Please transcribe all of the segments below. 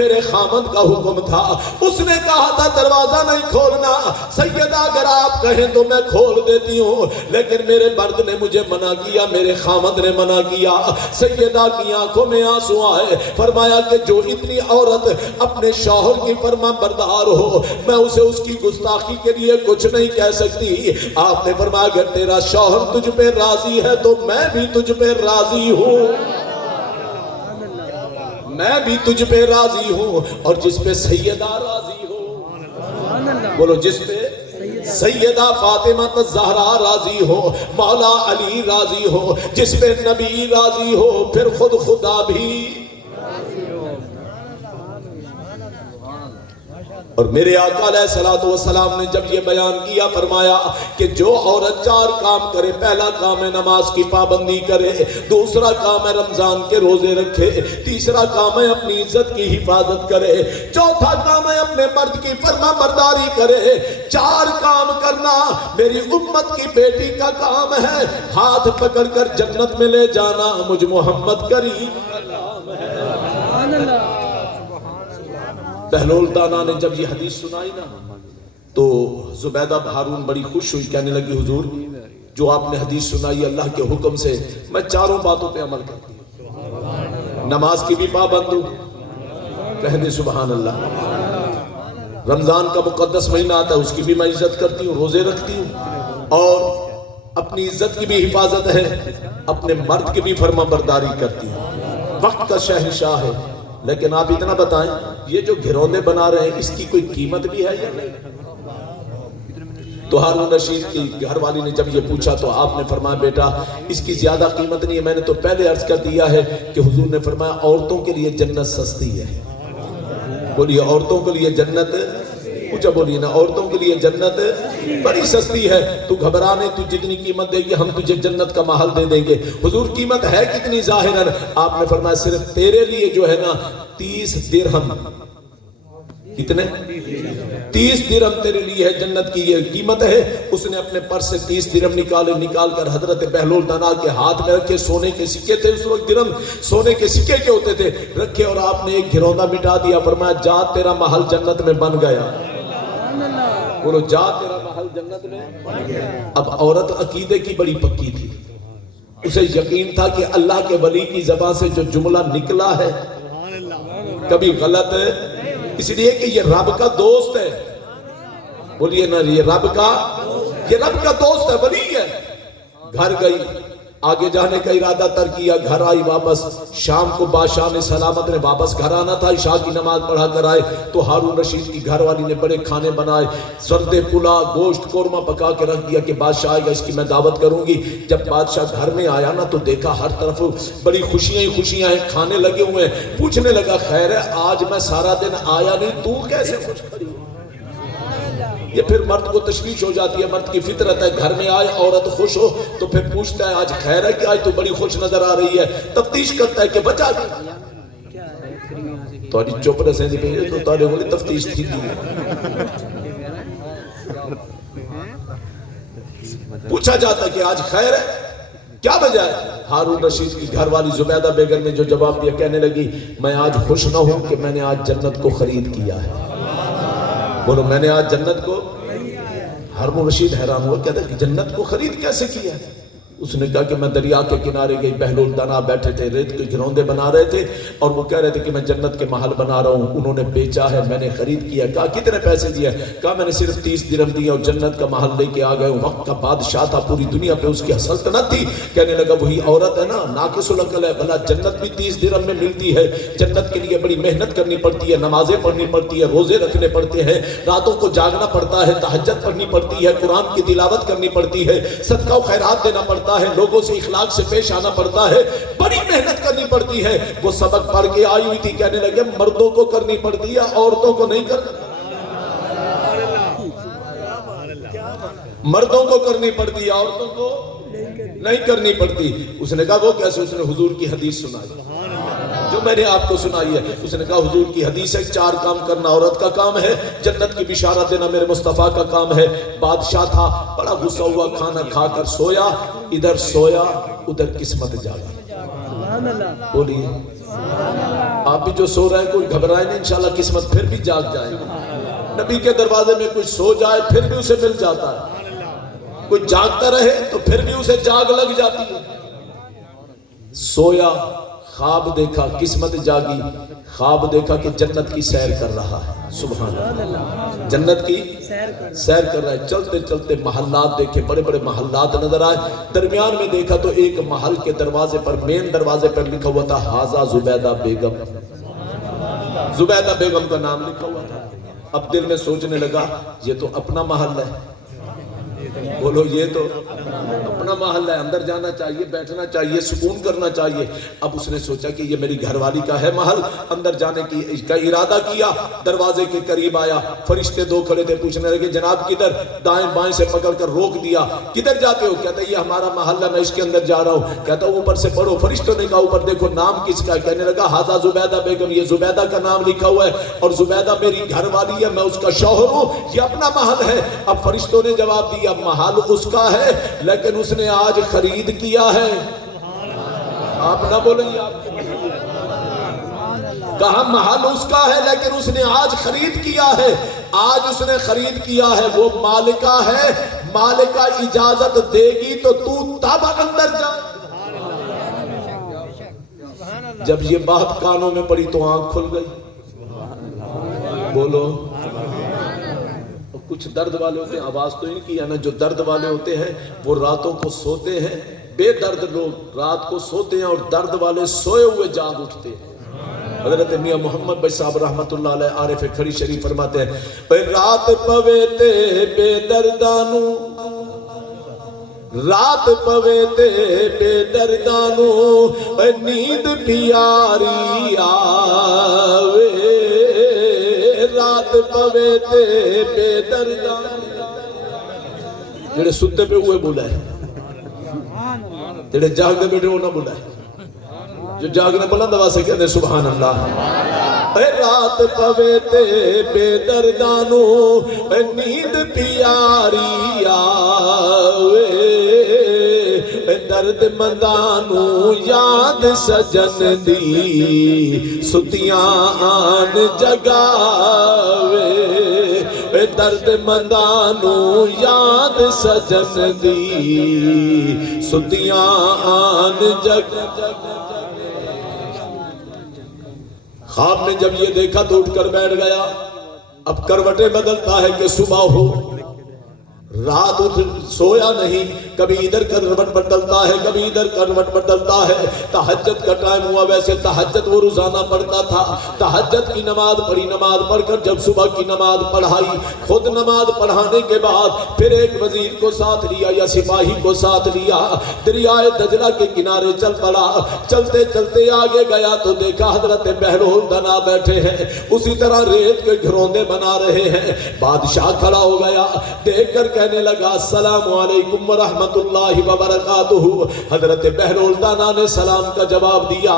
میرے خامد کا حکم تھا، اس نے کہا تھا دروازہ نہیں کھولنا، سیدہ اگر آپ کہیں تو میں کھول دیتی ہوں، لیکن میرے مرد نے مجھے منع کیا، میرے خامد نے منع کیا۔ سیدہ کی آنکھوں میں آنسو آئے، فرمایا کہ جو اتنی عورت اپنے شوہر کی فرما بردار ہو، میں اسے اس کی گستاخی کے لیے کچھ نہیں کہہ سکتی۔ آپ نے فرمایا اگر تیرا شوہر تجھ پہ راضی ہے تو میں بھی تجھ پہ راضی ہوں، میں بھی تجھ پہ راضی ہوں، اور جس پہ سیدہ راضی ہو، بولو جس پہ سیدہ فاطمہ الزہرا راضی ہو، مولا علی راضی ہو، جس پہ نبی راضی ہو، پھر خود خدا بھی۔ اور میرے آقا علیہ السلام نے جب یہ بیان کیا، فرمایا کہ جو عورت 4 کام کرے، پہلا کام ہے نماز کی پابندی کرے، دوسرا کام ہے رمضان کے روزے رکھے، تیسرا کام ہے اپنی عزت کی حفاظت کرے، چوتھا کام ہے اپنے مرد کی فرما برداری کرے۔ 4 کام کرنا میری امت کی بیٹی کا کام ہے، ہاتھ پکڑ کر جنت میں لے جانا مجھ محمد کریم کا کام ہے۔ بہلول دانا نے جب یہ حدیث سنائی نا تو زبیدہ ہارون بڑی خوش ہوئی، کہنے لگی حضور جو آپ نے حدیث سنائی اللہ کے حکم سے میں 4 باتوں پہ عمل کرتی ہوں، نماز کی بھی پابند ہوں، کہنے سبحان اللہ، رمضان کا مقدس مہینہ آتا ہے اس کی بھی میں عزت کرتی ہوں، روزے رکھتی ہوں، اور اپنی عزت کی بھی حفاظت ہے، اپنے مرد کی بھی فرما برداری کرتی ہوں، وقت کا شہنشاہ ہے۔ لیکن آپ اتنا بتائیں یہ جو گھروندے بنا رہے ہیں اس کی کوئی قیمت بھی ہے یا نہیں؟ تو ہارون رشید کی گھر والی نے جب یہ پوچھا تو آپ نے فرمایا بیٹا اس کی زیادہ قیمت نہیں ہے، میں نے تو پہلے عرض کر دیا ہے کہ حضور نے فرمایا عورتوں کے لیے جنت سستی ہے۔ بولیے عورتوں کے لیے جنت، پوچھا بولیے نا، عورتوں کے لیے جنت بڑی سستی ہے، تو گھبرانے تو جتنی قیمت دے گی ہم تجھے جنت کا محل دے دیں گے۔ حضور قیمت ہے کتنی ظاہراً؟ آپ نے فرمایا صرف تیرے لیے جو ہے نا 30 درہم، کتنے؟ 30 درہم تیرے لیے ہے، جنت کی یہ قیمت ہے۔ اس نے اپنے پرس سے 30 درہم نکال کر حضرت بہلول دانا کے ہاتھ میں رکھے، سونے کے سکے تھے اس وقت، درہم سونے کے سکے کے ہوتے تھے، رکھے اور آپ نے ایک گھروندا مٹا دیا، فرمایا جا تیرا محل جنت میں بن گیا۔ بولو جا تیرا محل جنت میں۔ اب عورت عقیدے کی بڑی پکی تھی، اسے یقین تھا کہ اللہ کے ولی کی زبان سے جو جملہ نکلا ہے کبھی غلط ہے، اس لیے کہ یہ رب کا دوست ہے۔ بولیے نا یہ رب کا دوست ہے، ولی ہے۔ گھر گئی، آگے جانے کا ارادہ تر کیا، گھر آئی واپس، شام کو بادشاہ نے سلامت نے واپس گھر آنا تھا، عشاء کی نماز پڑھا کر آئے تو ہارون رشید کی گھر والی نے بڑے کھانے بنائے، سردے پلا گوشت قورمہ پکا کے رکھ دیا کہ بادشاہ آئے گا اس کی میں دعوت کروں گی۔ جب بادشاہ گھر میں آیا نا تو دیکھا ہر طرف بڑی خوشیاں ہی خوشیاں ہیں، کھانے لگے ہوئے ہیں، پوچھنے لگا خیر ہے آج میں سارا دن آیا نہیں، تو کیسے خوش کھڑی؟ یہ پھر مرد کو تشویش ہو جاتی ہے، مرد کی فطرت ہے، گھر میں آئے عورت خوش ہو تو پھر پوچھتا ہے آج خیر ہے کہ آج تو بڑی خوش نظر آ رہی ہے، تفتیش کرتا ہے کہ بچا گیا تو چپ رسیں دی پہ تو تارے بولی تفتیش تھی دی، پوچھا جاتا ہے کہ آج خیر ہے کیا وجہ ہے؟ ہارون رشید کی گھر والی زبیدہ بیگم نے جو جواب دیا، کہنے لگی میں آج خوش نہ ہوں کہ میں نے آج جنت کو خرید کیا ہے۔ بولو میں نے آج جنت کو، ہارون رشید حیران ہوا، کہتا ہے کہ جنت کو خرید کیسے کیا ہے؟ اس نے کہا کہ میں دریا کے کنارے گئی، بہلول دانا بیٹھے تھے، ریت کے گھروندے بنا رہے تھے اور وہ کہہ رہے تھے کہ میں جنت کے محل بنا رہا ہوں، انہوں نے بیچا ہے، میں نے خرید کیا۔ کہا کتنے پیسے دیے؟ کہا میں نے صرف 30 درہم دیے اور جنت کا محل لے کے آ گئے ہوں، وقت کا بادشاہ تھا، پوری دنیا پہ اس کی سلطنت تھی۔ کہنے لگا وہی عورت ہے نا، ناقص العقل ہے، بھلا جنت بھی 30 درہم میں ملتی ہے، جنت کے لیے بڑی محنت کرنی پڑتی ہے، نمازیں پڑھنی پڑتی ہے، روزے رکھنے پڑتے ہیں، راتوں کو جاگنا پڑتا ہے، تہجد پڑھنی پڑتی ہے، قرآن کی تلاوت کرنی پڑتی ہے، صدقہ و خیرات دینا پڑتا ہے، لوگوں سے اخلاق سے پیش آنا پڑتا ہے، بڑی محنت کرنی پڑتی ہے۔ وہ سبق پڑھ کے آئی ہوئی تھی، کہنے لگے مردوں کو کرنی پڑتی ہے، عورتوں کو نہیں کرنا، مردوں کو کرنی پڑتی ہے، عورتوں کو نہیں کرنی پڑتی۔ اس نے کہا وہ کیسے؟ اس نے حضور کی حدیث سنائی جو میں نے آپ کو سنائی ہے۔ اس نے کہا حضور کی حدیث ہے 4 کام کرنا عورت کا کام ہے، جنت کی بشارت دینا میرے مصطفیٰ کا کام ہے۔ بادشاہ تھا، بڑا غصہ ہوا، کھانا کھا کر سویا، ادھر سویا ادھر قسمت جاگا۔ بولیے آپ بھی جو سو رہے ہیں کوئی گھبرائے نہیں، انشاءاللہ قسمت پھر بھی جاگ جائے. نبی کے دروازے میں کوئی سو جائے پھر بھی اسے مل جاتا ہے، کوئی جاگتا رہے تو پھر بھی اسے جاگ لگ جاتی ہے. سویا، خواب دیکھا، قسمت جاگی، خواب دیکھا کہ جنت کی سیر کر رہا ہے. سبحان اللہ، جنت کی سیر کر رہا ہے. چلتے چلتے محلات دیکھے، بڑے بڑے محلات نظر آئے. درمیان میں دیکھا تو ایک محل کے دروازے پر، مین دروازے پر لکھا ہوا تھا حاذا زبیدہ بیگم. زبیدہ بیگم کا نام لکھا ہوا تھا. اب دل میں سوچنے لگا یہ تو اپنا محل ہے. بولو یہ تو اپنا محل ہے، اندر جانا چاہیے، بیٹھنا چاہیے، سکون کرنا چاہیے. اب اس نے سوچا کہ یہ میری گھر والی کا ہے محل. اندر جانے کا ارادہ کیا، دروازے کے قریب آیا. فرشتے دو کھڑے تھے، پوچھنے لگے جناب کدھر؟ دائیں بائیں سے پکڑ کر روک دیا. کدھر جاتے ہو؟ کہتا یہ ہمارا محل ہے، میں اس کے اندر جا رہا ہوں. کہتا اوپر سے پڑھو. فرشتوں نے کہا اوپر دیکھو نام کس کا ہے؟ کہنے لگا حاذا زبیدہ بیگم، یہ زبیدہ کا نام لکھا ہوا ہے اور زبیدہ میری گھر والی ہے، میں اس کا شوہر ہوں، یہ اپنا محل ہے. اب فرشتوں نے جواب دیا محل اس کا ہے لیکن اس نے آج خرید کیا ہے. آپ نہ بولیں، کہا محل اس کا ہے لیکن اس نے آج خرید کیا ہے. آج اس نے خرید کیا ہے، وہ مالکہ ہے، مالکہ اجازت دے گی تو تب اندر جا. جب یہ بات کانوں میں پڑی تو آنکھ کھل گئی. بولو، کچھ درد والے ہوتے ہیں، آواز تو نہیں کیا نا، جو درد والے ہوتے ہیں وہ راتوں کو سوتے ہیں. بے درد لوگ رات کو سوتے ہیں اور درد والے سوئے ہوئے جاگ اٹھتے ہیں. حضرت میاں محمد بھائی صاحب رحمت اللہ علیہ عارف کھڑی شریف فرماتے ہیں رات پوے تے بے دردانو، رات پوے تے بے دردانو نیند پیاری آوے. رات پوے تے بے دردانو، جڑے ستے پہ ہوئے بلائے، جڑے جاگنے بیٹھے وہ نہ بلائے. جو جاگنے بلند آواز سے کہتے ہیں سبحان اللہ. رات پوے تے بے دردانو نیند پیاری آوے. درد مندانو یاد سجن دی ستیاں آن جگاوے. درد مندانو یاد سجن دی ستیاں آن جگاوے. خواب نے جب یہ دیکھا تو اٹھ کر بیٹھ گیا. اب کروٹیں بدلتا ہے کہ صبح ہو. رات سویا نہیں، کبھی ادھر کروٹ بدلتا ہے، کبھی ادھر کروٹ بدلتا ہے. تہجد کا ٹائم ہوا، ویسے تہجد وہ روزانہ پڑھتا تھا. تہجد کی نماز پڑھی، نماز پڑھ کر جب صبح کی نماز پڑھائی، خود نماز پڑھانے کے بعد پھر ایک وزیر کو ساتھ لیا یا سپاہی کو ساتھ لیا، دریائے دجلہ کے کنارے چل پڑا. چلتے چلتے آگے گیا تو دیکھا حضرت بہلول دنا بیٹھے ہیں، اسی طرح ریت کے گھروندے بنا رہے ہیں. بادشاہ کھڑا ہو گیا، دیکھ کر کہنے لگا السلام علیکم ورحمت اللہ وبرکاتہ. حضرت بہلول دانا نے سلام کا جواب دیا.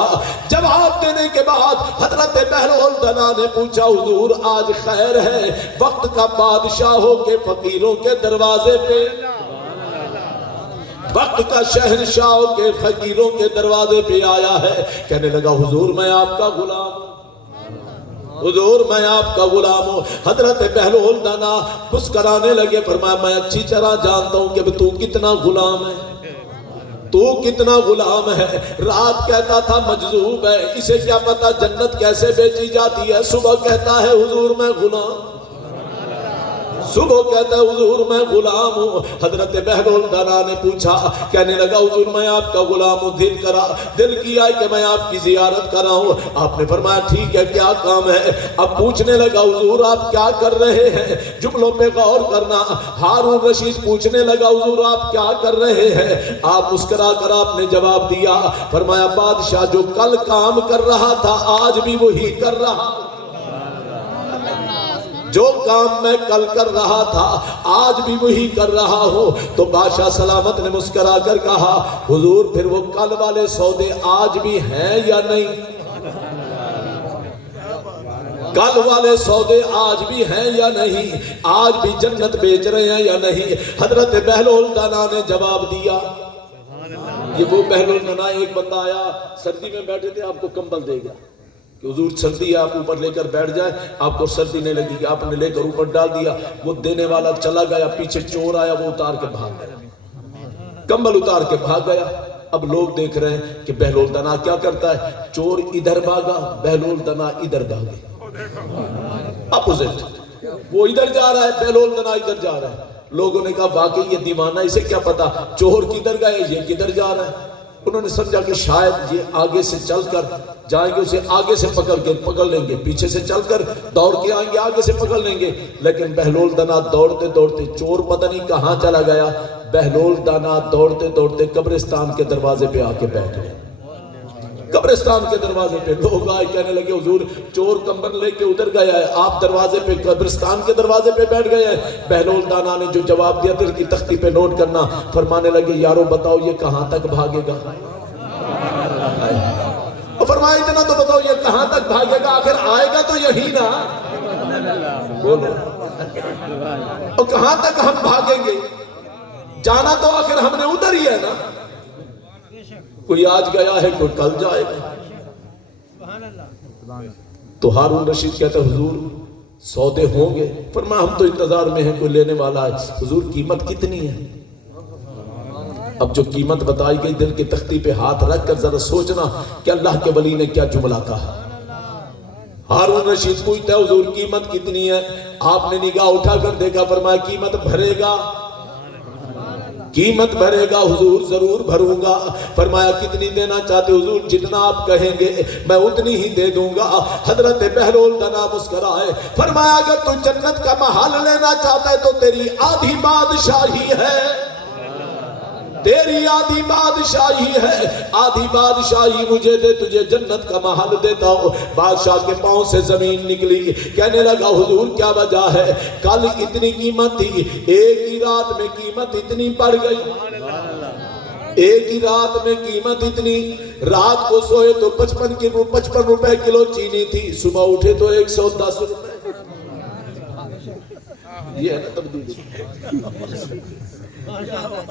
جواب دینے کے بعد حضرت بہلول دانا نے پوچھا حضور آج خیر ہے؟ وقت کا بادشاہ ہو کے فقیروں کے دروازے پہ، وقت کا شہنشاہ ہو کے فقیروں کے دروازے پہ آیا ہے. کہنے لگا حضور میں آپ کا غلام ہوں، حضور میں آپ کا غلام ہوں. حضرت بہلول دانا مسکرانے لگے، فرمایا میں اچھی طرح جانتا ہوں کہ تو کتنا غلام ہے، تو کتنا غلام ہے. رات کہتا تھا مجذوب ہے، اسے کیا پتا جنت کیسے بیچی جاتی ہے. صبح کہتا ہے حضور میں غلام، صبح کہتا ہے حضور میں غلام ہوں. حضرت بہلول دانا نے پوچھا، کہنے لگا حضور میں آپ کا غلام ہوں، دل کیا ہے کہ میں آپ کی زیارت کراؤں. آپ نے فرمایا ٹھیک ہے کیا کام ہے. اب پوچھنے لگا حضور آپ کیا کر رہے ہیں، جملوں پہ غور کرنا. ہارون رشید پوچھنے لگا حضور آپ کیا کر رہے ہیں. آپ مسکرا کر آپ نے جواب دیا، فرمایا بادشاہ جو کل کام کر رہا تھا آج بھی وہی کر رہا، جو کام میں کل کر رہا تھا آج بھی وہی کر رہا ہوں. تو بادشاہ سلامت نے مسکرا کر کہا حضور پھر وہ کل والے سودے آج بھی ہیں یا نہیں؟ کل والے سودے آج بھی ہیں یا نہیں؟ آج بھی جنت بیچ رہے ہیں یا نہیں؟ حضرت بہلول دانا نے جواب دیا. یہ وہ بہلول دانا، ایک بندہ آیا سردی میں بیٹھے تھے، آپ کو کمبل دے گا. کہ حضور سردی ہے آپ اوپر لے کر بیٹھ جائیں، آپ کو سردی نہیں لگے گی. آپ نے لے کر اوپر ڈال دیا، وہ دینے والا چلا گیا، پیچھے چور آیا، وہ اتار کے بھاگ گیا، کمبل اتار کے بھاگ گیا. اب لوگ دیکھ رہے ہیں کہ بہلول دنا کیا کرتا ہے، چور ادھر بھاگا، بہلول دنا ادھر بھاگے، اپوزٹ، وہ ادھر جا رہا ہے، بہلول دنا ادھر جا رہا ہے. لوگوں نے کہا واقعی یہ دیوانہ، اسے کیا پتا چور کدھر گئے، یہ کدھر جا رہا ہے. انہوں نے سمجھا کہ شاید یہ آگے سے چل کر جائیں گے، اسے آگے سے پکڑ لیں گے، پیچھے سے چل کر دوڑ کے آئیں گے، آگے سے پکڑ لیں گے. لیکن بہلول دانا دوڑتے دوڑتے، چور پتہ نہیں کہاں چلا گیا، بہلول دانا دوڑتے دوڑتے قبرستان کے دروازے پہ آ کے بیٹھ گئے. قبرستان کے دروازے پہ لوگ آئے، کہنے لگے حضور چور کمبل لے کے ادھر گیا ہے، آپ دروازے پہ قبرستان کے دروازے پہ بیٹھ گئے ہیں. بہلول دانا نے جو جواب دیا دل کی تختی پہ نوٹ کرنا، فرمانے لگے یارو بتاؤ یہ کہاں تک بھاگے گا. اور فرمایا اتنا تو بتاؤ یہ کہاں تک بھاگے گا، آخر آئے گا تو یہی نا، بولو اور کہاں تک ہم بھاگیں گے، جانا تو آخر ہم نے ادھر ہی ہے نا. کوئی آج گیا ہے کوئی کل جائے گا. تو ہارون رشید کہتا ہے حضور سودے ہوں گے؟ فرمایا ہم تو انتظار میں ہیں، کوئی لینے والا ہے. حضور قیمت کتنی ہے؟ اب جو قیمت بتائی گئی دل کی تختی پہ ہاتھ رکھ کر ذرا سوچنا کہ اللہ کے ولی نے کیا جملہ کہا. ہارون رشید پوچھتا ہے حضور قیمت کتنی ہے؟ آپ نے نگاہ اٹھا کر دیکھا، فرمایا قیمت بھرے گا؟ قیمت بھرے گا حضور ضرور بھروں گا. فرمایا کتنی دینا چاہتے حضور؟ جتنا آپ کہیں گے میں اتنی ہی دے دوں گا. حضرت بہلول دنا مسکرائے، فرمایا اگر تو جنت کا محل لینا چاہتا ہے تو تیری آدھی بادشاہی ہے، تیری آدھی بادشاہی ہے، آدھی بادشاہی مجھے دے، تجھے جنت کا محل دیتا ہوں. بادشاہ کے پاؤں سے زمین نکلی، کہنے لگا حضور کیا وجہ ہے؟ کل اتنی قیمت تھی، ایک ہی رات میں قیمت اتنی بڑھ گئی، ایک ہی رات میں قیمت اتنی. رات کو سوئے تو 55 روپے کلو چینی تھی، صبح اٹھے تو 110 روپے. یہ ہے نا تبدیلی.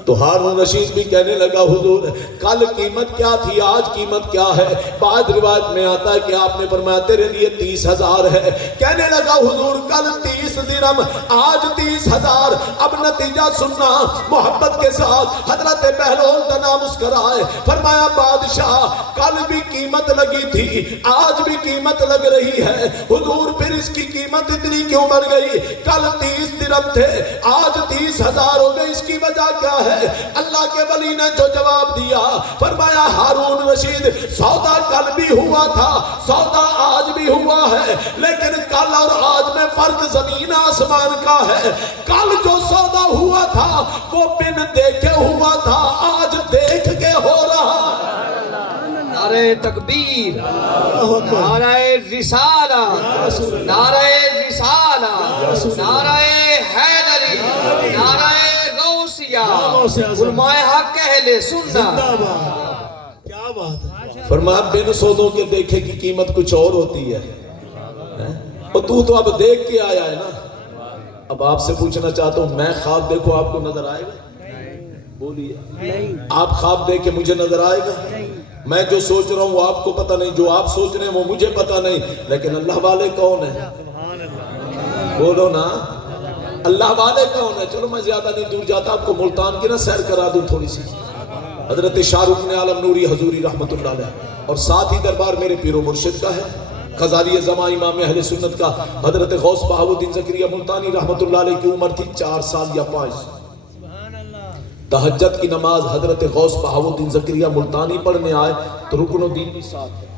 تو ہارون رشید بھی کہنے لگا حضور کل قیمت کیا تھی، آج قیمت کیا ہے؟ بعض روایت میں آتا ہے کہ آپ نے فرمایا تیرے لیے 30,000 ہے. کہنے لگا حضور کل 30 درہم، آج 30,000. اب نتیجہ سننا محبت کے ساتھ. حضرت بہلول دنا مسکرائے، فرمایا بادشاہ کل بھی قیمت لگی تھی، آج بھی قیمت لگ رہی ہے، حضور پھر اس کی قیمت اتنی کیوں بڑھ گئی؟ کل 30 درہم تھے، آج 30,000 ہو گئے، اس کی وجہ کیا ہے؟ اللہ کے ولی نے جو جواب دیا، فرمایا ہارون رشید سودا کل بھی ہوا تھا، سودا آج بھی ہوا ہے، لیکن کل اور آج میں فرق زمین آسمان کا ہے. کل جو سودا ہوا تھا وہ بن دیکھے ہوا تھا، آج دیکھ کے ہو رہا. نعرہ تکبیر، نعرہ رسالہ، نعرہ رسالہ، نعرہ حیدری، نعرہ علماء حق اہل سنت. کیا بات ہے. فرمایا بن سودوں کے دیکھے کی قیمت کچھ اور ہوتی ہے، اور تو اب دیکھ کے آیا ہے نا. اب آپ سے پوچھنا چاہتا ہوں میں خواب دیکھو آپ کو نظر آئے گا؟ بولیے آپ خواب دیکھ کے مجھے نظر آئے گا؟ میں جو سوچ رہا ہوں وہ آپ کو پتہ نہیں، جو آپ سوچ رہے ہیں وہ مجھے پتہ نہیں. لیکن اللہ والے کون ہیں؟ بولو نا اللہ والے کون ہے؟ چلو میں زیادہ نہیں دور جاتا، آپ کو ملتان کی نا سیر کرا دوں تھوڑی سی. حضرت شاہ رکن عالم نوری حضوری رحمت اللہ علیہ، اور ساتھ ہی دربار میرے پیر و مرشد کا ہے، غزالی زمان امام اہل سنت کا. حضرت غوث بہاؤالدین زکریا ملتانی رحمت اللہ علیہ کی عمر تھی 4 سال یا 5. تہجد کی نماز حضرت غوث بہاؤالدین زکریا ملتانی پڑھنے آئے تو رکن الدین بھی ساتھ ہے.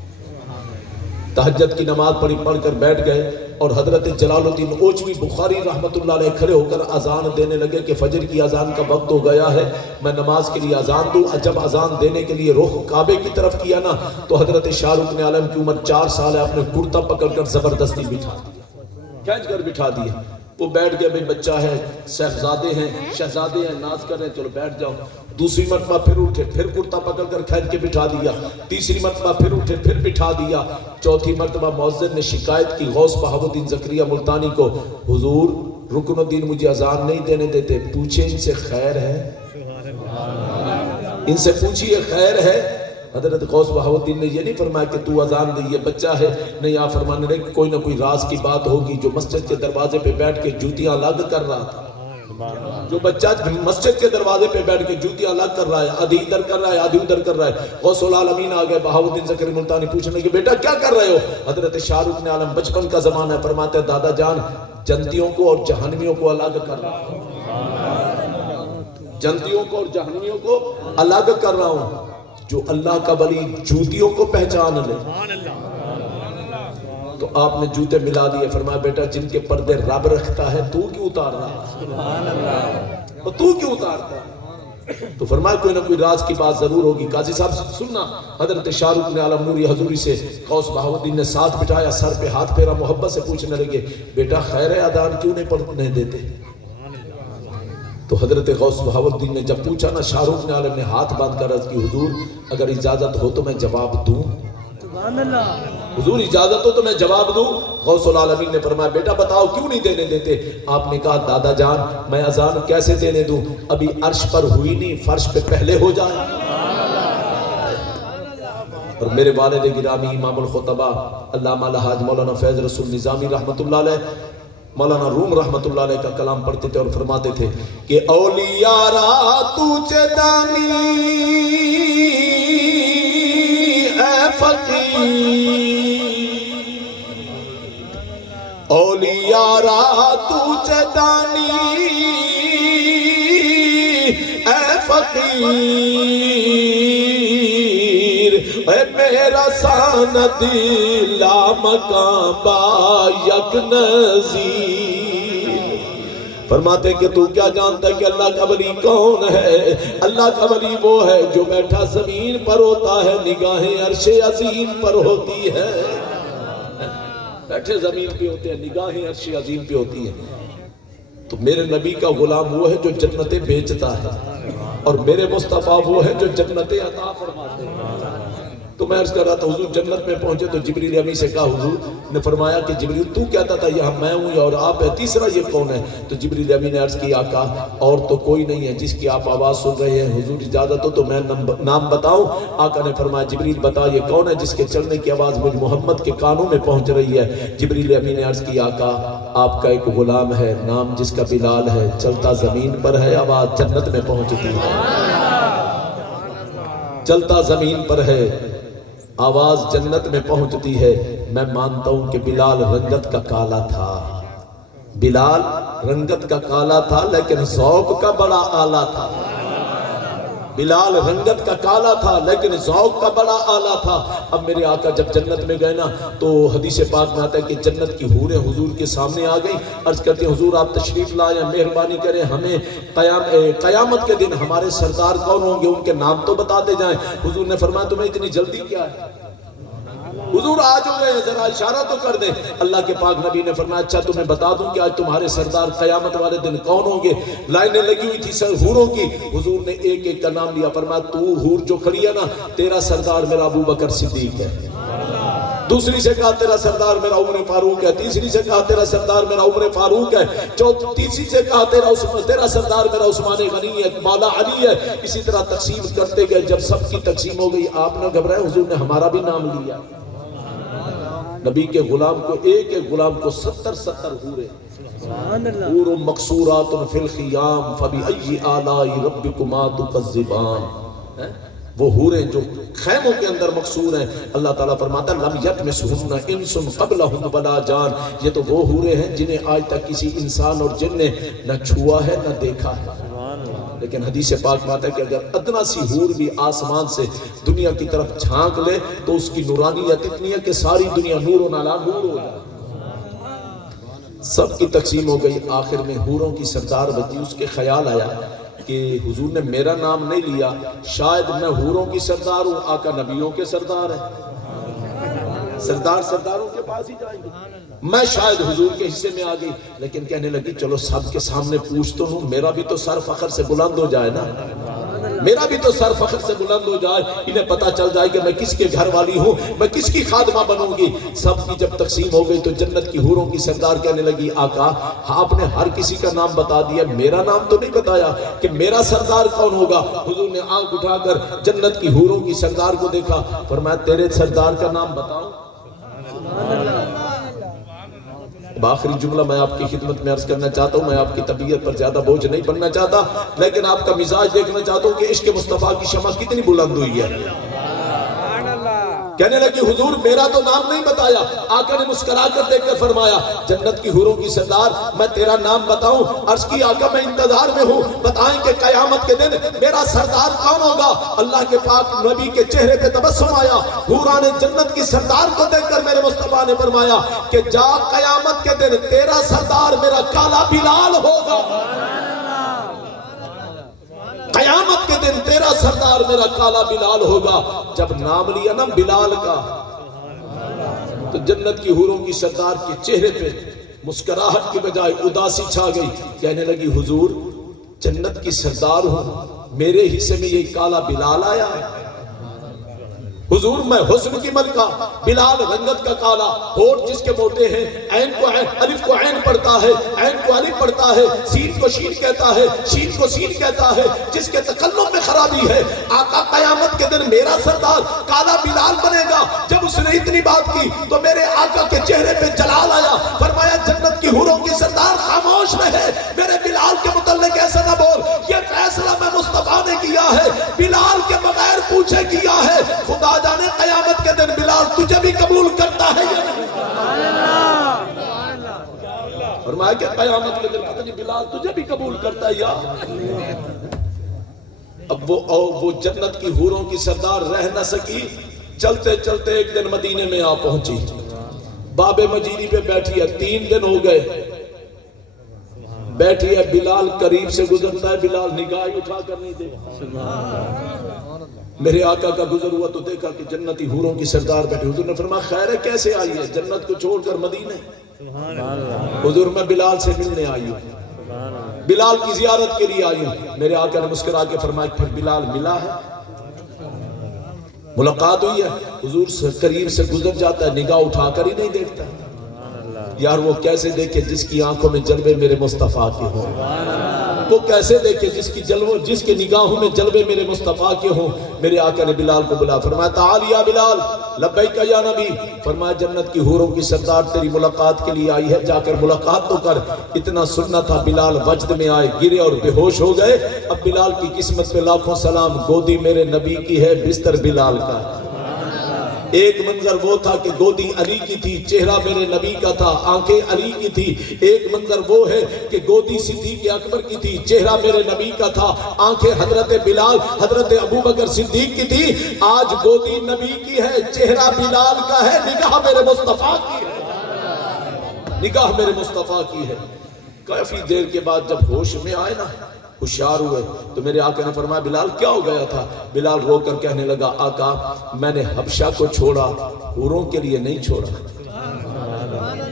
تہجد کی نماز پڑھ کر بیٹھ گئے اور حضرت جلال الدین اوچوی بخاری رحمت اللہ علیہ کھڑے ہو کر اذان دینے لگے کہ فجر کی اذان کا وقت ہو گیا ہے، میں نماز کے لیے اذان دوں. جب اذان دینے کے لیے رخ کعبے کی طرف کیا نا تو حضرت شاہ رکن عالم کی عمر 4 سال ہے، اپنے کرتا پکڑ کر زبردستی بٹھا دیا، کھینچ کر بٹھا دیا. وہ بیٹھ گئے، بھئی بچہ ہے، صاحبزادے ہیں، شہزادے ہیں، ناز کر رہے ہیں، چلو بیٹھ جاؤ. دوسری مرتبہ پھر اٹھے، پھر کرتا پکڑ کر کھینچ کے بٹھا دیا. تیسری مرتبہ پھر اٹھے، پھر بٹھا دیا. چوتھی مرتبہ مؤذن نے شکایت کی غوث بہاؤالدین زکریا ملتانی کو، حضور رکن الدین مجھے اذان نہیں دینے دیتے، پوچھیں ان سے خیر ہے، ان سے پوچھئے خیر ہے. حضرت غوث بہاؤالدین نے یہ نہیں فرمایا کہ تو اذان دے یہ بچہ ہے، نہیں آپ فرمانے لگے کوئی نہ کوئی راز کی بات ہوگی. جو مسجد کے دروازے پہ بیٹھ کے جوتیاں لگ کر رہا تھا، جو بچہ مسجد کے دروازے پہ بیٹھ کے جوتیاں لگ کر رہا ہے، آدھی ادھر کر رہا ہے آدھی ادھر کر رہا ہے، غوث العالمین آ گئے. بہاؤالدین زکری ملتانی پوچھنے لگے بیٹا کیا کر رہے ہو؟ حضرت شاہ رخ نے عالم بچپن کا زمانہ ہے، فرماتے ہیں دادا جان جنتیوں کو اور جہنمیوں کو الگ کر رہا ہوں، جنتیوں کو اور جہنمیوں کو الگ کر رہا ہوں. جو اللہ کا ولی جوتیوں کو پہچان لے تو آپ نے جوتے ملا دیے. فرمایا بیٹا جن کے پردے رب رکھتا ہے تو کیوں اتار رہا ہے، تو کیوں اتارتا ہے؟ تو فرمایا کوئی نہ کوئی راز کی بات ضرور ہوگی. قاضی صاحب سننا، حضرت شاہ رخ نے عالم نوری حضوری سے غوث بہاؤالدین نے ساتھ بٹھایا، سر پہ ہاتھ پھیرا، محبت سے پوچھنے لگے بیٹا خیر اذان کیوں نہیں پڑھنے دیتے؟ تو حضرت غوث بہاؤالدین نے جب پوچھا نا، شاہ رخ نے عالم نے ہاتھ باندھ کر عرض کی حضور اگر اجازت ہو تو میں جواب دوں، حضور اجازت ہو تو میں جواب دوں. غوث العالمین نے فرمایا بیٹا بتاؤ کیوں نہیں دینے دیتے؟ آپ نے کہا دادا جان میں اذان کیسے دینے دوں، ابھی عرش پر ہوئی نہیں، فرش پہ پہلے ہو جائے. اور میرے والد گرامی امام الخطبہ علامہ الحاج مولانا فیض رسول نظامی رحمت اللہ علیہ مولانا روم رحمت اللہ علیہ کا کلام پڑھتے تھے اور فرماتے تھے کہ اولیاء را تجھے دانی اے فقیر، اولیاء را تجھے دانی اے فقیر، اے میرا ساند لا مکان با یک نظیر. فرماتے ہیں کہ تو کیا جانتا ہے کہ اللہ کا ولی کون ہے؟ اللہ کا ولی وہ ہے جو بیٹھا زمین پر ہوتا ہے، نگاہیں عرش عظیم پر ہوتی ہے. بیٹھے زمین پہ ہوتے ہیں، نگاہیں عرش عظیم پہ ہوتی ہیں. تو میرے نبی کا غلام وہ ہے جو جنتیں بیچتا ہے، اور میرے مصطفیٰ وہ ہے جو جنتیں عطا فرماتے ہیں. تو میں عرض کر رہا تھا حضور جنت میں پہنچے تو جبریل امی سے کہا، حضور نے فرمایا کہ جبریل تو کہتا تھا یہاں میں ہوں اور آپ ہے، تیسرا یہ کون ہے؟ تو جبریل امی نے عرض کی آقا اور تو کوئی نہیں ہے جس کی آپ آواز سن رہے ہیں، حضور اجازت ہو تو میں نام بتاؤں؟ آقا نے فرمایا جبریل بتا یہ کون ہے جس کے چلنے کی آواز مجھ محمد کے کانوں میں پہنچ رہی ہے؟ جبریل امی نے عرض کی آقا آپ کا ایک غلام ہے نام جس کا بلال ہے، چلتا زمین پر ہے، آواز جنت میں پہنچتی ہے. چلتا زمین پر ہے، آواز جنت میں پہنچتی ہے. میں مانتا ہوں کہ بلال رنگت کا کالا تھا، بلال رنگت کا کالا تھا لیکن ذوق کا بڑا اعلیٰ تھا. بلال رنگت کا کالا تھا لیکن ذوق کا بڑا اعلیٰ تھا. اب میرے آقا جب جنت میں گئے نا تو حدیث پاک میں آتا ہے کہ جنت کی حوریں حضور کے سامنے آ گئی، عرض کرتے ہیں حضور آپ تشریف لائیں، مہربانی کریں ہمیں قیامت کے دن ہمارے سردار کون ہوں گے ان کے نام تو بتاتے جائیں. حضور نے فرمایا تمہیں اتنی جلدی کیا ہے؟ حضور آج ہو گئے ذرا اشارہ تو کر دیں. اللہ کے پاک نبی نے فرمایا اچھا تمہیں بتا دوں کہ آج تمہارے سردار قیامت والے دن کون ہوں گے؟ لائنیں لگی ہوئی تھی حوروں کی، حضور نے ایک ایک کا نام لیا. فرمایا تو حور جو کھڑی ہے نا تیرا سردار میرا ابو بکر صدیق ہے. دوسری سے کہا تیرا سردار میرا عمر فاروق ہے. تیسری سے کہا تیرا سردار میرا عمر فاروق ہے. تیسری سے کہا تیرا سردار میرا عثمان غنی ہے، مولا علی ہے. اسی طرح تقسیم کرتے گئے. جب سب کی تقسیم ہو گئی آپ نہ گھبرائے، حضور نے ہمارا بھی نام لیا. نبی کے غلام کو ایک ایک غلام کو 70 حوریں، حور مقصورات فی الخیام فبأی آلاء ربکما تکذبان. وہ حوریں جو خیموں کے اندر مقصور ہیں، اللہ تعالیٰ فرماتا ہے لم یطمثہن انس قبلہم ولا جان. یہ تو وہ حوریں ہیں جنہیں آج تک کسی انسان اور جن نے نہ چھوا ہے نہ دیکھا ہے. لیکن حدیث پاک میں آتا ہے کہ اگر ادنا سی حور بھی آسمان سے دنیا کی طرف جھانک لے تو اس کی نورانیت اتنی ہے کہ ساری دنیا نور و نالا نور ہو جائے. سب کی تقسیم ہو گئی. آخر میں حوروں کی سردار بچی. اس کے خیال آیا کہ حضور نے میرا نام نہیں لیا، شاید میں حوروں کی سردار ہوں، آقا نبیوں کے سردار ہیں. سردار سرداروں کے پاس ہی جائیں گے. میں شاید حضور کے حصے میں آ گئی. لیکن کہنے لگی چلو سب کے سامنے پوچھ تو ہوں، میرا بھی تو سر فخر سے بلند ہو جائے نا. میرا بھی تو سر فخر سے بلند ہو جائے، انہیں پتا چل جائے کہ میں کس کے گھر والی ہوں، میں کس کی خادمہ بنوں گی۔ سب کی جب تقسیم ہو گئی تو جنت کی حوروں کی سردار کہنے لگی آقا آپ نے ہر کسی کا نام بتا دیا، میرا نام تو نہیں بتایا کہ میرا سردار کون ہوگا۔ حضور نے آنکھ اٹھا کر جنت کی حوروں کی سردار کو دیکھا، فرمایا تیرے سردار کا نام بتاؤ۔ آخری جملہ میں آپ کی خدمت میں عرض کرنا چاہتا ہوں، میں آپ کی طبیعت پر زیادہ بوجھ نہیں بننا چاہتا، لیکن آپ کا مزاج دیکھنا چاہتا ہوں کہ عشق مصطفیٰ کی شمع کتنی بلند ہوئی ہے۔ کہنے لگی حضور میرا تو نام نہیں بتایا۔ آقا نے مسکرا کر دیکھ کر فرمایا جنت کی حوروں کی سردار میں تیرا نام بتاؤں؟ عرض کی آقا میں انتظار میں ہوں، بتائیں کہ قیامت کے دن میرا سردار کون ہوگا۔ اللہ کے پاک نبی کے چہرے پہ تبسم آیا، حوران جنت کی سردار کو دیکھ کر میرے مصطفیٰ نے فرمایا کہ جا قیامت کے دن تیرا سردار میرا کالا بلال ہوگا۔ قیامت کے دن تیرا سردار میرا کالا بلال ہوگا۔ جب نام لیا نا بلال کا تو جنت کی حوروں کی سردار کے چہرے پہ مسکراہٹ کی بجائے اداسی چھا گئی، کہنے لگی حضور جنت کی سردار ہوں، میرے حصے میں یہ کالا بلال آیا ہے۔ حضور میں حسن کی ملکہ، بلال رنگت کا کالا، ہونٹ جس کے موٹے ہیں، عین کو عین، الف کو عین پڑھتا ہے، عین کو الف پڑھتا ہے، سین کو شین کہتا ہے، شین کو سین کہتا ہے، جس کے تکلم میں خرابی ہے۔ آقا قیامت کے دن میرا سردار کالا بلال بنے گا۔ جب اس نے اتنی بات کی تو میرے آقا کے چہرے پہ جلال آیا، فرمایا جنت کی حوروں کی سردار خاموش رہے، میرے بلال کے متعلق ایسا نہ بول، یہ فیصلہ میں مصطفیٰ نے کیا ہے، بلال کے بغیر پوچھے کیا ہے۔ خدا جانے قیامت کے دن بلال تجھے بھی قبول کرتا ہے یا نہیں۔ فرمایا کہ قیامت کے دن پتہ نہیں بلال تجھے بھی قبول کرتا ہے یا۔ اب وہ جنت کی حوروں کی سردار رہ نہ سکی، چلتے چلتے ایک دن مدینے میں آ پہنچی، باب مجیدی پہ بیٹھی ہے، 3 دن ہو گئے بیٹھی ہے، بلال قریب سے گزرتا ہے، بلال نگاہ اٹھا کر نہیں دیکھتا۔ میرے آقا کا گزر ہوا تو دیکھا کہ جنتی حوروں کی سردار بیٹھے۔ حضور نے فرمایا خیر ہے کیسے آئی ہے؟ جنت کو چھوڑ کر مدینے۔ حضور میں بلال سے ملنے آئی ہوں، بلال کی زیارت کے لیے آئی ہوں۔ میرے آقا نے مسکرا کے فرمایا پھر بلال ملا ہے، ملاقات ہوئی ہے؟ حضور سے قریب سے گزر جاتا ہے، نگاہ اٹھا کر ہی نہیں دیکھتا۔ یار وہ کیسے دیکھے جس کی آنکھوں میں جلوے میرے مصطفیٰ کے ہوں، وہ کیسے دیکھے جس کے نگاہوں میں جلوے میرے مصطفیٰ کے ہوں۔ میرے آقا نے بلال کو بلا، فرمایا تعال یا بلال، لبیک یا نبی۔ فرمایا جنت کی حوروں کی سردار تیری ملاقات کے لیے آئی ہے، جا کر ملاقات تو کر۔ اتنا سننا تھا، بلال وجد میں آئے، گرے اور بے ہوش ہو گئے۔ اب بلال کی قسمت پہ لاکھوں سلام، گودی میرے نبی کی ہے، بستر بلال کا۔ ایک منظر وہ تھا کہ گودی علی کی تھی، چہرہ میرے نبی کا تھا، آنکھیں علی کی تھی۔ ایک منظر وہ ہے کہ گودی صدیق اکبر کی تھی، چہرہ میرے نبی کا تھا، آنکھیں حضرت بلال حضرت ابوبکر صدیق کی تھی۔ آج گودی نبی کی ہے، چہرہ بلال کا ہے، نگاہ میرے مصطفیٰ کی ہے، نگاہ میرے مصطفیٰ کی ہے۔ کافی دیر کے بعد جب ہوش میں آئے نا، ہوشیار ہوئے، تو میرے آقا نے فرمایا بلال کیا ہو گیا تھا؟ بلال رو کر کہنے لگا آقا میں نے حبشہ کو چھوڑا، حوروں کے لیے نہیں چھوڑا۔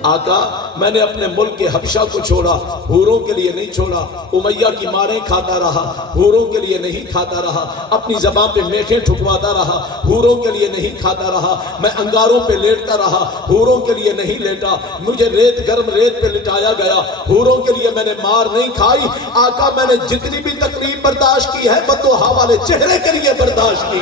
آقا میں نے اپنے ملک کے حبشہ کو چھوڑا، حوروں کے لیے نہیں چھوڑا۔ امیہ کی ماریں کھاتا رہا، حوروں کے لیے نہیں کھاتا رہا۔ اپنی زبان پہ میخیں ٹھکواتا رہا، حوروں کے لیے نہیں کھاتا رہا۔ میں انگاروں پہ لیٹتا رہا، حوروں کے لیے نہیں لیٹا۔ مجھے گرم ریت پہ لٹایا گیا، حوروں کے لیے میں نے مار نہیں کھائی۔ آقا میں نے جتنی بھی تکلیف برداشت کی ہے بدوہا والے چہرے کے لیے برداشت کی۔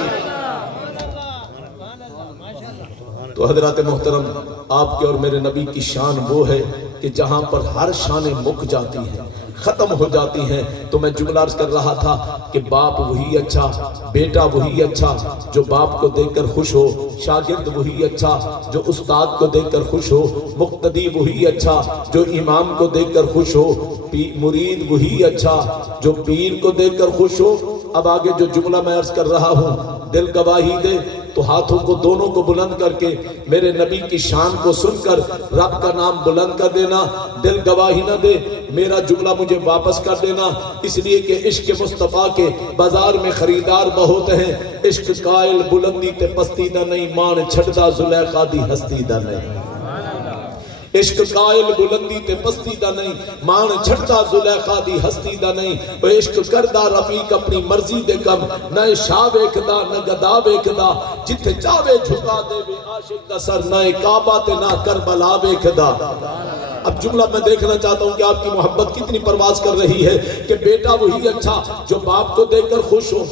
تو حضرات محترم، آپ کے اور میرے نبی کی شان وہ ہے کہ جہاں پر ہر شانیں مک جاتی ہیں، ختم ہو جاتی ہیں، تو میں جملہ عرض کر رہا تھا کہ باپ وہی اچھا، بیٹا وہی اچھا جو باپ کو دیکھ کر خوش ہو، شاگرد وہی اچھا جو استاد کو دیکھ کر خوش ہو، مقتدی وہی اچھا جو امام کو دیکھ کر خوش ہو، مرید وہی اچھا جو پیر کو دیکھ کر خوش ہو۔ اب آگے جو جملہ میں عرض کر رہا ہوں، دل گواہی دے تو ہاتھوں کو دونوں کو بلند کر کے میرے نبی کی شان کو سن کر رب کا نام بلند کر دینا۔ دل گواہی نہ دے، میرا جملہ مجھے واپس کر دینا، اس لیے کہ عشق مصطفیٰ کے بازار میں خریدار بہت ہیں۔ عشق قائل بلندی تے پستی دا نہیں، مان چھڑدا زلیخا دی ہستی دا نہیں۔ عشق قائل بلندی تے پستی دا نہیں، مان چھڑتا زلیخا دی ہستی دا نہیں، وہ عشق کردہ رفیق اپنی مرضی دے کم، نہ شاہ ویکھدا نہ گدا ویکھدا، جتھے چاہے جھکا دے وے عاشق دا سر، نہ کعبہ تے نہ کربلا ویکھدا۔ اب جملہ میں دیکھنا چاہتا ہوں کہ آپ کی محبت کتنی پرواز کر رہی ہے کہ بیٹا وہی اچھا جو باپ کو دیکھ کر خوش ہو،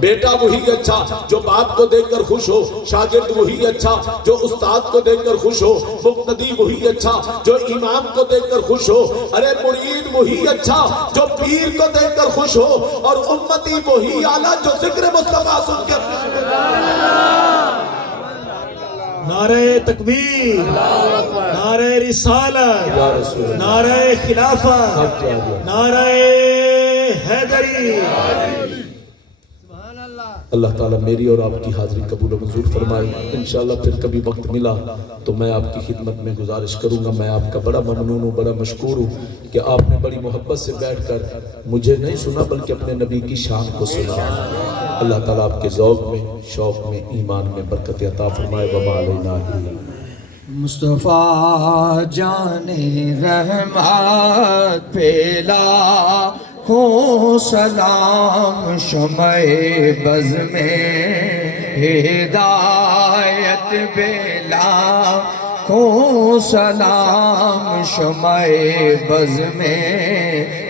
بیٹا وہی اچھا جو باپ کو دیکھ کر خوش ہو، شاگرد وہی اچھا جو استاد کو دیکھ کر خوش ہو، مقتدی وہی اچھا جو امام کو دیکھ کر خوش ہو، ارے مرید وہی اچھا جو پیر کو دیکھ کر خوش ہو، اور امتی وہی اعلیٰ جو ذکر مصطفیٰ سن کے خوش ہو۔ نعرہ تکبیر، نعرہ رسالت، نعرہ خلافت، نعرہ حیدری۔ اللہ تعالیٰ میری اور آپ کی حاضری قبول و منظور فرمائے۔ انشاءاللہ پھر کبھی وقت ملا تو میں آپ کی خدمت میں گزارش کروں گا۔ میں آپ کا بڑا ممنون ہوں، بڑا مشکور ہوں کہ آپ نے بڑی محبت سے بیٹھ کر مجھے نہیں سنا بلکہ اپنے نبی کی شان کو سنا۔ اللہ تعالیٰ آپ کے ذوق میں، شوق میں، ایمان میں برکت عطا فرمائے۔ وما علینا الا مصطفیٰ جان رحمت پھیلا ہو سلام شمع بز میں ہدایت بیلا ہو سلام شمع بز میں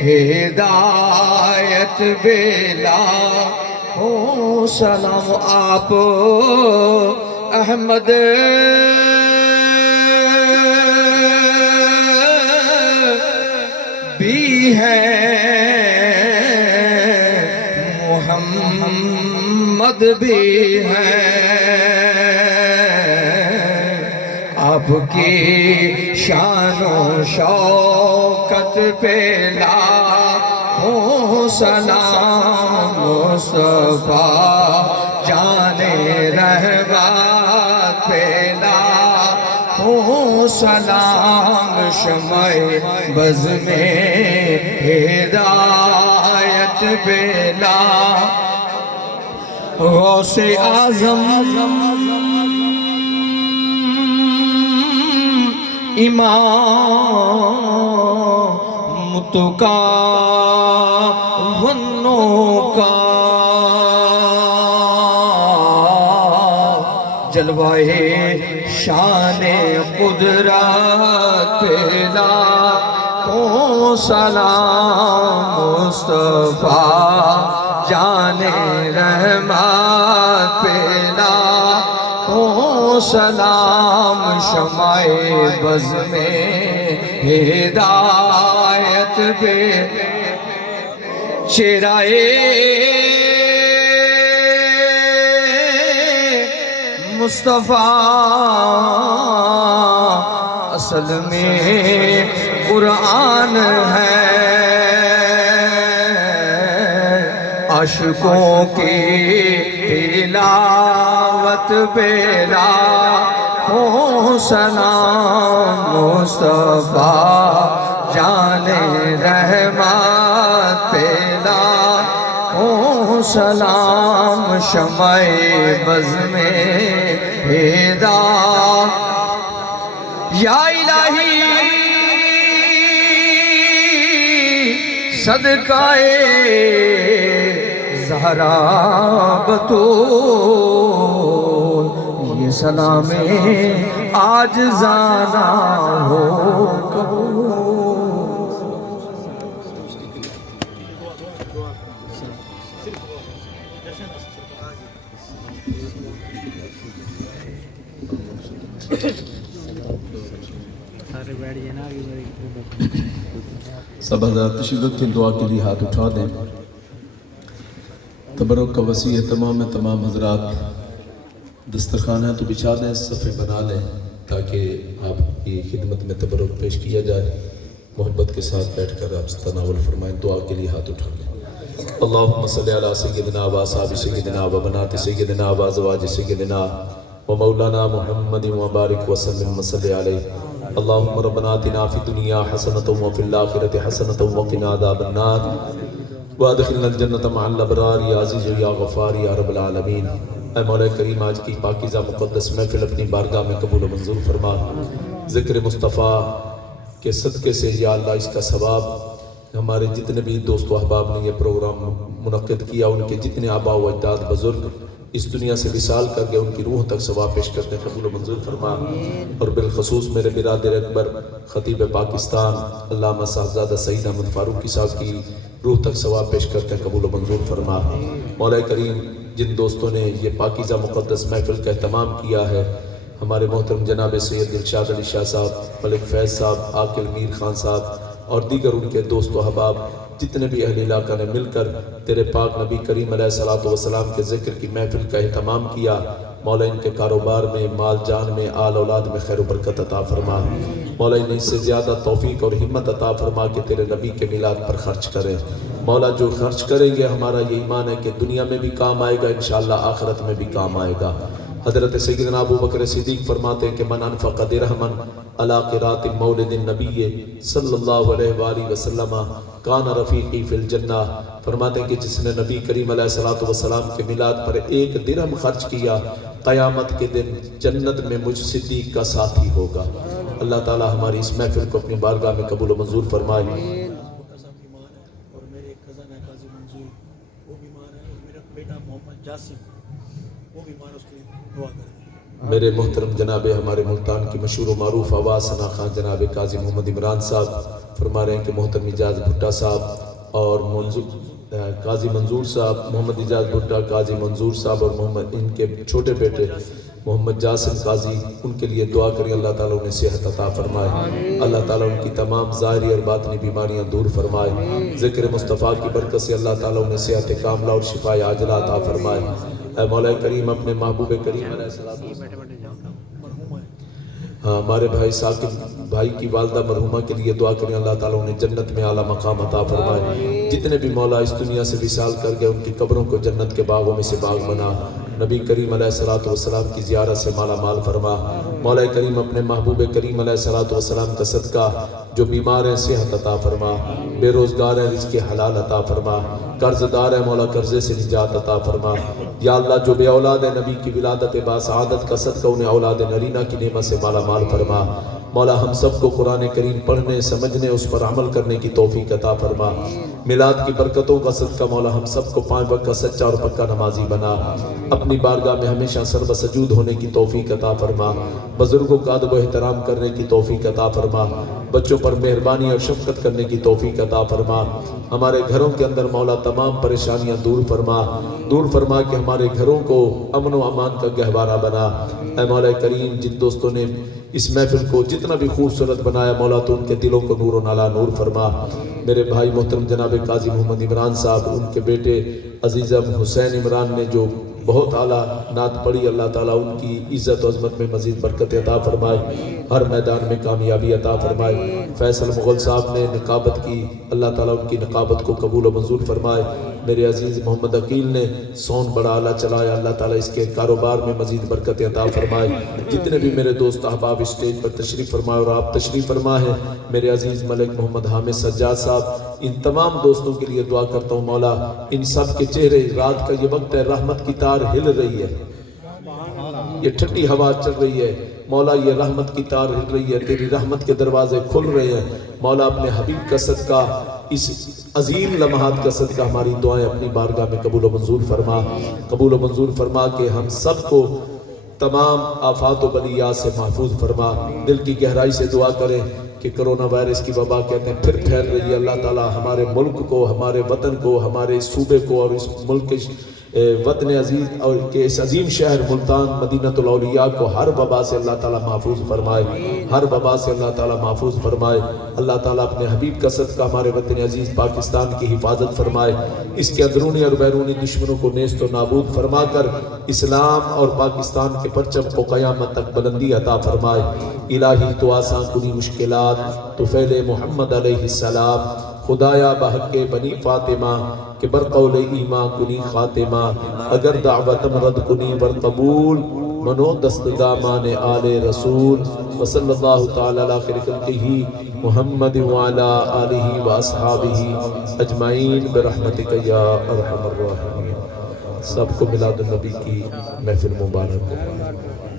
ہدایت بیلا ہو سلام آپ احمد بھی ہے محمد بھی ہے آپ کی شان و شوکت پہ لاکھوں سلام مصطفیٰ جان رحمت پہ لاکھوں سلام شمع بز میں ہدایت بیلا غوث اعظم امام متقا ونوں کا جلوہ شان قدرت پہلا کو سلام مصطفیٰ جان رحمت پہلا کو سلام شمع بز میں ہدایت بے چہرائے مصطفیٰ اصل میں قرآن ہے عاشقوں کی تلاوت بیلا ہو سلام مصطفیٰ جان رحمت بیلا ہو سلام شمع بز میں ہدایت یا الہی صدقہ زہرا بطول یہ سلام عاجزانہ ہو قبول۔ سب حضرات تشریف رکھیں، دعا کے لیے ہاتھ اٹھا دیں۔ تبرک کا وسیع اہتمام ہے، تمام حضرات دسترخوان ہے تو بچھا دیں، صفحے بنا لیں تاکہ آپ کی خدمت میں تبرک پیش کیا جائے۔ محبت کے ساتھ بیٹھ کر آپ تناول فرمائیں، دعا کے لیے ہاتھ اٹھا لیں۔ اللہم صلی علی سیدنا و اصحاب سیدنا و بنات سیدنا و ازواج سیدنا و مولانا محمد و بارک وسلم وصلی علیہ۔ اللہم ربنا آتنا فی الدنیا حسنۃ وفی الآخرۃ حسنۃ وقنا عذاب النار وادخلنا الجنۃ مع الابرار یا عزیز یا غفار یا رب العالمین۔ اے مولا کریم، آج کی پاکیزہ مقدس محفل اپنی بارگاہ میں قبول و منظور فرما۔ ذکر مصطفیٰ کے صدقے سے یا اللہ اس کا ثواب ہمارے جتنے بھی دوست و احباب نے یہ پروگرام منعقد کیا، ان کے جتنے آباء و اجداد بزرگ اس دنیا سے وصال کر گئے، ان کی روح تک ثواب پیش کرتے ہیں، قبول و منظور فرما۔ اور بالخصوص میرے برادر اکبر خطیب پاکستان علامہ صاحبزادہ سعید احمد فاروقی صاحب کی روح تک ثواب پیش کرتے ہیں، قبول و منظور فرما۔ مولا کریم جن دوستوں نے یہ پاکیزہ مقدس محفل کا اہتمام کیا ہے، ہمارے محترم جناب سید دلشاد علی شاہ صاحب، ملک فیض صاحب، عاقل میر خان صاحب اور دیگر ان کے دوست و احباب، جتنے بھی اہل علاقہ نے مل کر تیرے پاک نبی کریم علیہ الصلوۃ والسلام کے ذکر کی محفل کا اہتمام کیا، مولا ان کے کاروبار میں، مال جان میں، آل اولاد میں خیر و برکت عطا فرما۔ مولا انہیں اس سے زیادہ توفیق اور ہمت عطا فرما کہ تیرے نبی کے میلاد پر خرچ کریں۔ مولا جو خرچ کریں گے ہمارا یہ ایمان ہے کہ دنیا میں بھی کام آئے گا، انشاءاللہ آخرت میں بھی کام آئے گا۔ حضرت سیدنا ابو بکر صدیق فرماتے ہیں کہ من انفق درہمن علی قراءۃ مولد النبی صلی اللہ علیہ وآلہ وسلم کان رفیقی فی الجنہ، فرماتے ہیں کہ جس نے نبی کریم علیہ الصلوۃ والسلام کے میلاد پر 1 درہم خرچ کیا، قیامت کے دن جنت میں مجھ صدیق کا ساتھی ہوگا۔ اللہ تعالی ہماری اس محفل کو اپنی بارگاہ میں قبول و منظور فرمائے۔ اور میرے کزن ہے قاضی منظور، وہ بیمار ہے، اور میرا بیٹا محمد جاسم وہ بیمار، اس کے لیے دعا کریں۔ میرے محترم جناب ہمارے ملتان کی مشہور و معروف آواز ثنا خان جناب قاضی محمد عمران صاحب فرما رہے ہیں کہ محترم اجاز بھٹا صاحب اور قاضی منظور صاحب، محمد اجاز بھٹا، قاضی منظور صاحب اور محمد ان کے چھوٹے بیٹے محمد جاسم قاضی، ان کے لیے دعا کریں، اللہ تعالیٰ انہیں صحت عطا فرمائے، اللہ تعالیٰ ان کی تمام ظاہری اور باطنی بیماریاں دور فرمائے، ذکر مصطفیٰ کی برکت سے اللہ تعالیٰ انہیں صحت کاملہ اور شفاء عاجلہ عطا فرمائے۔ اے مولا کریم اپنے محبوب کریم علیہ السلام ہمارے بھائی ثاقب بھائی کی والدہ مرحومہ کے لیے دعا کریں، اللہ تعالیٰ انہیں جنت میں اعلیٰ مقام عطا فرمائے۔ جتنے بھی مولا اس دنیا سے وصال کر گئے ان کی قبروں کو جنت کے باغوں میں سے باغ بنا، نبی کریم علیہ الصلوۃ والسلام کی زیارت سے مالا مال فرما۔ مولا کریم اپنے محبوب کریم علیہ الصلوۃ والسلام کا صدقہ جو بیمار ہیں صحت عطا فرما، بے روزگار ہیں رزق حلال عطا فرما، قرض دار ہیں مولا قرضے سے نجات عطا فرما۔ یا اللہ جو بے اولاد ہے نبی کی ولادت باسعادت کا صدقہ انہیں اولاد نرینہ کی نعمت سے مالا مال فرما۔ مولا ہم سب کو قرآن کریم پڑھنے سمجھنے اس پر عمل کرنے کی توفیق عطا فرما۔ میلاد کی برکتوں کا صدقہ مولا ہم سب کو 5 وقت کا سچا اور پکا نمازی بنا، اپنی بارگاہ میں ہمیشہ سرب سجود ہونے کی توفیق عطا فرما، بزرگوں کا ادب و احترام کرنے کی توفیق عطا فرما، بچوں پر مہربانی اور شفقت کرنے کی توفیق عطا فرما۔ ہمارے گھروں کے اندر مولا تمام پریشانیاں دور فرما کہ ہمارے گھروں کو امن و امان کا گہوارہ بنا۔ اے مولا کریم جن دوستوں نے اس محفل کو جتنا بھی خوبصورت بنایا مولا تو ان کے دلوں کو نور و نالا نور فرما۔ میرے بھائی محترم جناب قاضی محمد عمران صاحب، ان کے بیٹے عزیزم حسین عمران نے جو بہت اعلیٰ نعت پڑھی، اللہ تعالیٰ ان کی عزت و عظمت میں مزید برکت عطا فرمائے، ہر میدان میں کامیابی عطا فرمائے۔ فیصل مغل صاحب نے نقابت کی، اللہ تعالیٰ ان کی نقابت کو قبول و منظور فرمائے۔ میرے عزیز محمد عقیل نے سون بڑا اعلیٰ چلایا، اللہ تعالیٰ اس کے کاروبار میں مزید برکت عطا فرمائے۔ جتنے بھی میرے دوست احباب اسٹیج پر تشریف فرمائے اور آپ تشریف فرما ہے، میرے عزیز ملک محمد حامد سجاد صاحب، ان تمام دوستوں کے لیے دعا کرتا ہوں مولا ان سب کے چہرے، رات کا یہ وقت ہے، رحمت کی تار ہل رہی ہے، یہ ٹھنڈی ہوا چل رہی ہے مولا، یہ رحمت کی تار ہل رہی ہے، تیری رحمت کے دروازے کھل رہے ہیں مولا، اپنے حبیب کا صدقہ، اس عظیم لمحات کا صدقہ ہماری دعائیں اپنی بارگاہ میں قبول و منظور فرما کہ ہم سب کو تمام آفات و بلیات سے محفوظ فرما۔ دل کی گہرائی سے دعا کریں کہ کرونا وائرس کی وبا کہتے ہیں پھر پھیل رہی ہے، اللہ تعالیٰ ہمارے ملک کو، ہمارے وطن کو، ہمارے صوبے کو اور اس ملک کے وطن عزیز اور کے اس عظیم شہر ملتان مدینۃ الاولیاء کو ہر وبا سے اللہ تعالیٰ محفوظ فرمائے، ہر وبا سے اللہ تعالیٰ محفوظ فرمائے۔ اللہ تعالیٰ اپنے حبیب کا صدقہ ہمارے وطن عزیز پاکستان کی حفاظت فرمائے، اس کے اندرونی اور بیرونی دشمنوں کو نیست و نابود فرما کر اسلام اور پاکستان کے پرچم کو قیامت تک بلندی عطا فرمائے۔ الہی تو آسان کنی مشکلات، تو فعل محمد علیہ السلام، خدایا بحق بنی فاطمہ کہ بر قول ایمان کنی خاتمہ، اگر دعوتم رد کنی بر قبول، منو دست دامان آل رسول، وصلی اللہ تعالی علی خیر خلقہ محمد وعلی آلہ واصحابہ اجمعین برحمتک یا ارحم الراحمین۔ سب کو میلاد النبی کی محفل مبارک ہو۔